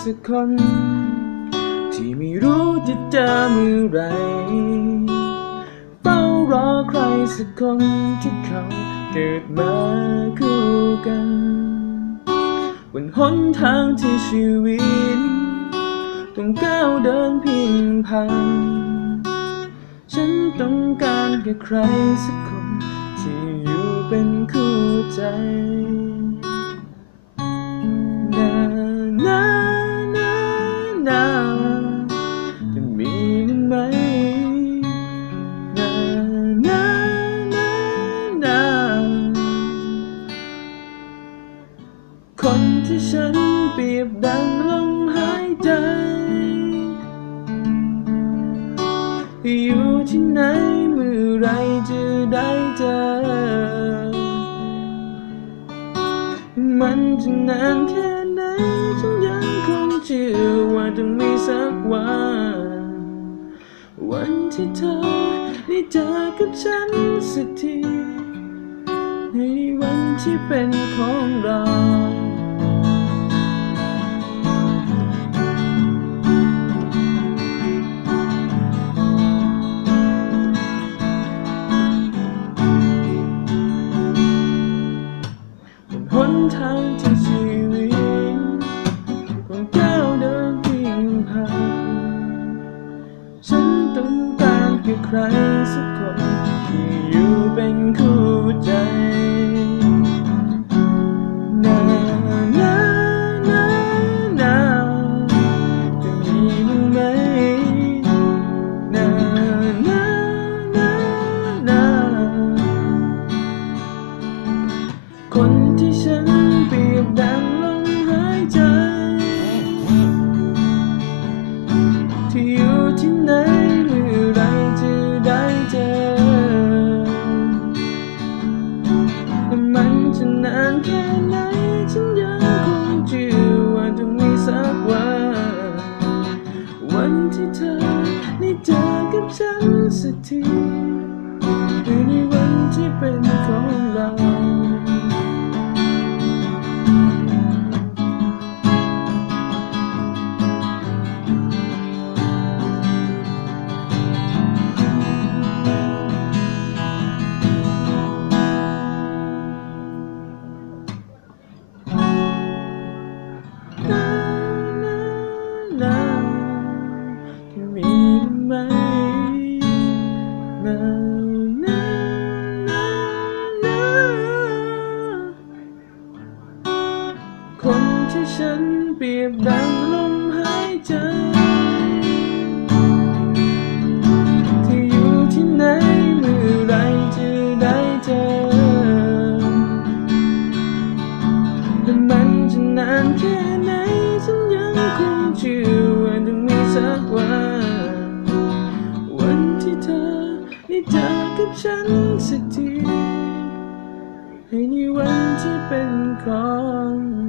สักคน ที่ไม่รู้จะเจอเมื่อไรเฝ้ารอใครสักคนที่เขาเกิดมาคู่กัน บนหนทางที่ชีวิต ต้องก้าวเดินเพียงพัน ฉันต้องการแค่ใครสักคน ที่อยู่เป็นคู่ใจ คนที่ฉันเปรียบดังลมหายใจ อยู่ที่ไหนเมื่อไรจะได้เจอ มันจะนานแค่ไหนฉันยังคงเชื่อว่าต้องมีสักวัน วันที่เธอได้เจอกับฉันสักที ในวันที่เป็นของเรา รแค่ใครสักคนที่อยู่เป็นคู่ใจ นานานานาจะมีมั้งไหม นานานานาคนที่ฉัน ที่เธอได้เจอกับฉันสักที ที่ฉันเปรียบดังลมหายใจที่อยู่ที่ไหนเมื่อไรจะได้เจอแต่มันจะนานแค่ไหนฉันยังคงเชื่อว่าต้องมีสักวันวันที่เธอได้เจอกับฉันสักทีให้ในวันที่เป็นของ